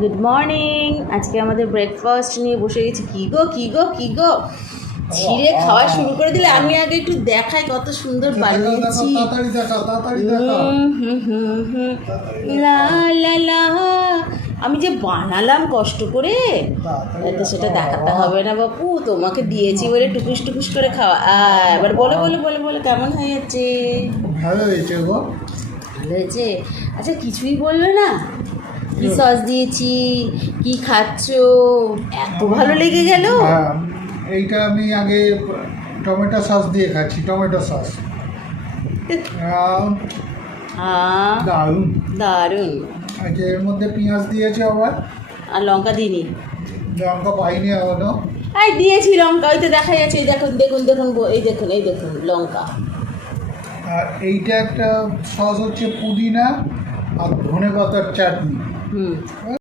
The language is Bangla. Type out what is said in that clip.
Good morning. আজকে আমাদের ব্রেকফাস্ট নিয়ে বসে গেছি। কি গো ছিঁড়ে খাওয়া শুরু করে দিলে। আমি আগে একটু দেখাই কত সুন্দর বানিয়েছি। লা লা লা, আমি যে বানালাম কষ্ট করে, তো সেটা দেখাতে হবে না বাপু। তোমাকে দিয়েছি বলে টুকুস টুকুস করে খাওয়া। এবার বলো কেমন হয়ে যাচ্ছে? ভালো হয়েছে গো। ভালো হয়েছে। আচ্ছা, কিছুই বললো না কি সস দিয়েছি, কি খাচ্ছো, এত ভালো লেগে গেল। এইটা আমি আগে টমেটো সস দিয়ে খাচ্ছি, টমেটো সস। দারুণ দারুণ। আচ্ছা, এর মধ্যে পেঁয়াজ দিয়েছে আবার, আর লঙ্কা দিইনি। লঙ্কা পাইনি এখনো। এই দিয়েছি লঙ্কা, ওই তো দেখা যাচ্ছে। এই দেখুন এই দেখুন লঙ্কা। আর এইটা একটা সস হচ্ছে পুদিনা আর ধনেপাতার চাটনি।